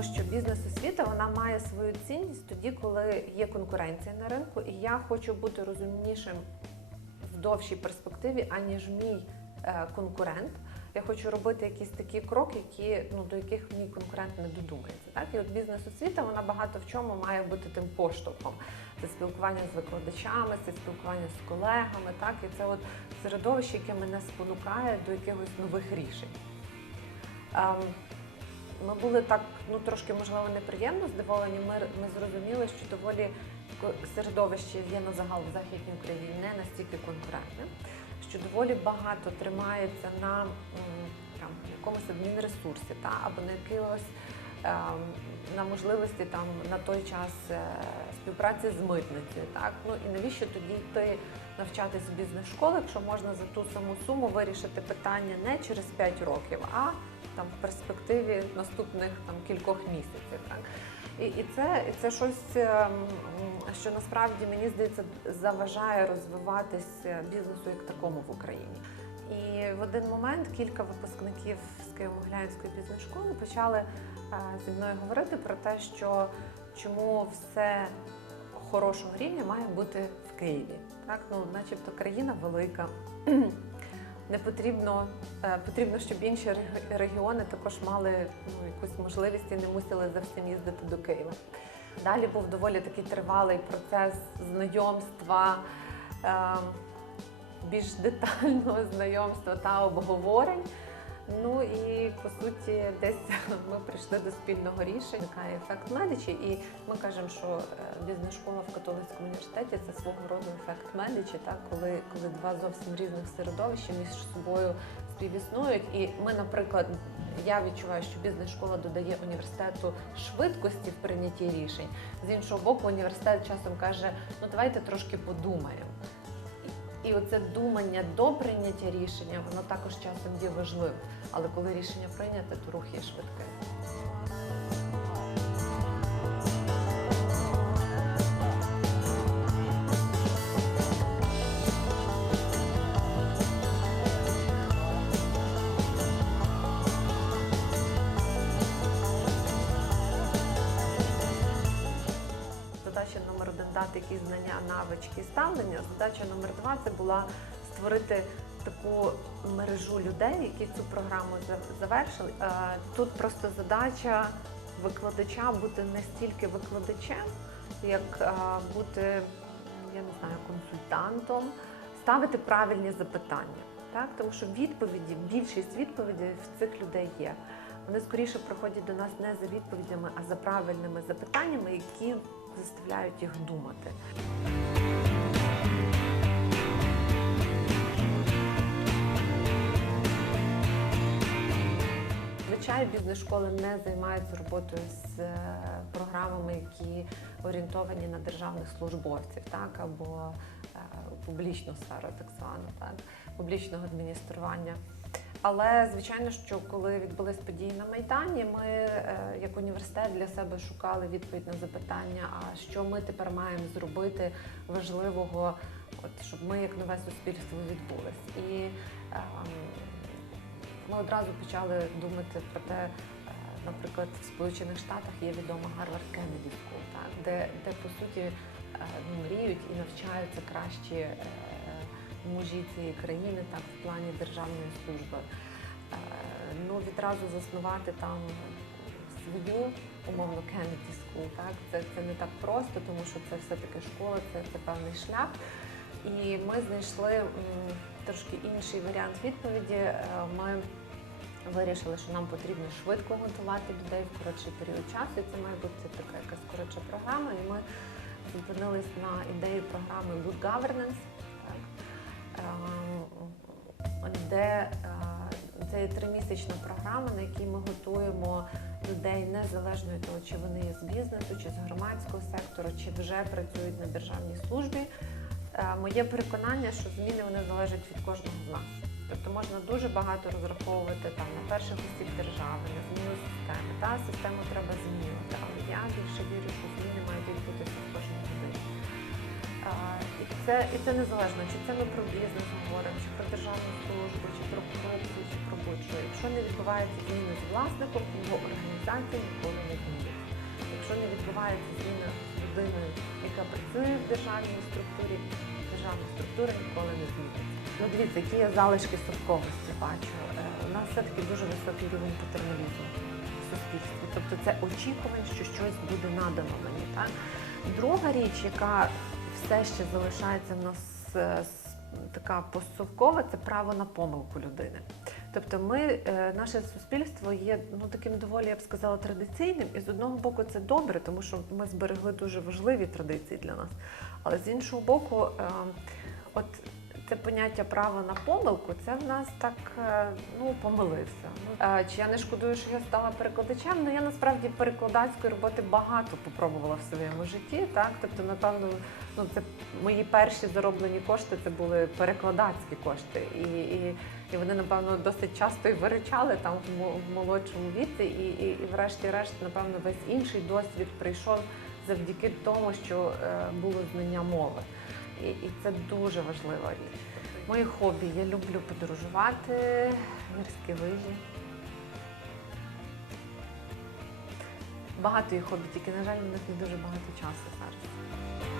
Тому що бізнес-освіта вона має свою цінність тоді, коли є конкуренція на ринку, і я хочу бути розумнішим в довшій перспективі, аніж мій е, конкурент. Я хочу робити якісь такі кроки, які ну до яких мій конкурент не додумається. Так і от бізнес-освіта вона багато в чому має бути тим поштовхом. Це спілкування з викладачами, це спілкування з колегами, так і це от середовище, яке мене спонукає до якихось нових рішень. Ми були так, ну трошки можливо неприємно здивовані. Ми, ми зрозуміли, що доволі середовище є на загал в Західній Україні не настільки конкурентне, що доволі багато тримається на там, якомусь адмінресурсі, та, або на якихось на можливості там на той час е, співпраці з митницею. Так? Ну і навіщо тоді йти навчатись в бізнес-школі, якщо можна за ту саму суму вирішити питання не через 5 років, а там в перспективі наступних там кількох місяців. Так? І, і, це, і це щось, ем, що насправді мені здається заважає розвиватись е, бізнесу як такому в Україні. І в один момент кілька випускників з Києво-Могилянської бізнес-школи почали е, зі мною говорити про те, що чому все хорошого рівня має бути в Києві. Так, ну, начебто країна велика. Не потрібно, е, потрібно, щоб інші регіони також мали ну, якусь можливість і не мусили за всім їздити до Києва. Далі був доволі такий тривалий процес знайомства, е, більш детального знайомства та обговорень. Ну і по суті, десь ми прийшли до спільного рішення. Виникає ефект Медичі, і ми кажемо, що е, бізнес-школа в католицькому університеті це свого роду ефект Медичі, так коли, коли два зовсім різних середовища між собою співіснують. І ми, наприклад, я відчуваю, що бізнес-школа додає університету швидкості в прийнятті рішень. З іншого боку, університет часом каже: ну давайте трошки подумаємо. І оце думання до прийняття рішення, воно також часом є важливим. Але коли рішення прийняте, то рух є швидкий. Номер якісь знання, навички, ставлення. Задача номер два це була створити таку мережу людей, які цю програму завершили. Е, Тут просто задача викладача бути не стільки викладачем, як е, бути, я не знаю, консультантом, ставити правильні запитання. Так? Тому що відповіді, більшість відповідей в цих людей є. Вони скоріше приходять до нас не за відповідями, а за правильними запитаннями, які заставляють їх думати. Звичайно, бізнес-школи не займаються роботою з е, програмами, які орієнтовані на державних службовців, так або е, публічну сферу, так звану, так публічного адміністрування. Але звичайно, що коли відбулись події на Майдані, ми е, як університет для себе шукали відповідь на запитання, а що ми тепер маємо зробити важливого, от щоб ми як нове суспільство відбулись. І ем, ми одразу почали думати про те, е, наприклад, в Сполучених Штатах є відома Гарвард Кеннеді так, де, де по суті е, ну, мріють і навчаються кращі е, мужі цієї країни так, в плані державної служби. Е, Ну, відразу заснувати там свою умовно Кеннеді School, так, це, це не так просто, тому що це все-таки школа, це, це певний шлях. І ми знайшли м, трошки інший варіант відповіді. Е, Ми вирішили, що нам потрібно швидко готувати людей в коротший період часу. І це має бути така якась коротша програма. І ми зупинились на ідеї програми Good Governance, де е, це є тримісячна програма, на якій ми готуємо людей незалежно від того, чи вони є з бізнесу, чи з громадського сектору, чи вже працюють на державній службі. Е, Моє переконання, що зміни вони залежать від кожного з нас. Тобто можна дуже багато розраховувати там на перших осіб держави, на зміну системи. Та систему треба змінювати, але я більше вірю, що зміни це, і це незалежно, чи це ми про бізнес говоримо, чи про державну службу, чи про корупцію, чи про будь-що. Якщо не відбувається зміни з власником, його організація ніколи не зміниться. Якщо не відбувається зміна з людиною, яка працює в державній структурі, державна структура ніколи не зміниться. Ну дивіться, які я залишки совковості бачу. Е, У нас все-таки дуже високий рівень патерналізму в суспільстві. Тобто це очікування, що щось буде надано мені. Так? Друга річ, яка все ще залишається в нас е, така постсовкова, це право на помилку людини. Тобто, ми, е, наше суспільство є ну таким доволі, я б сказала, традиційним, і з одного боку це добре, тому що ми зберегли дуже важливі традиції для нас. Але з іншого боку, е, от це поняття права на помилку, це в нас так е, ну помилився. Ну, е, Чи я не шкодую, що я стала перекладачем? Ну я насправді перекладацької роботи багато попробувала в своєму житті. Так, тобто, напевно, ну це мої перші зароблені кошти, це були перекладацькі кошти, і, і, і вони напевно досить часто і виручали там в молодшому віці, і, і, і врешті-решт, напевно, весь інший досвід прийшов завдяки тому, що е, було знання мови. І, і це дуже важлива річ. Моє хобі. Я люблю подорожувати, морські лижі. Багато є хобі, тільки, на жаль, у них не дуже багато часу зараз.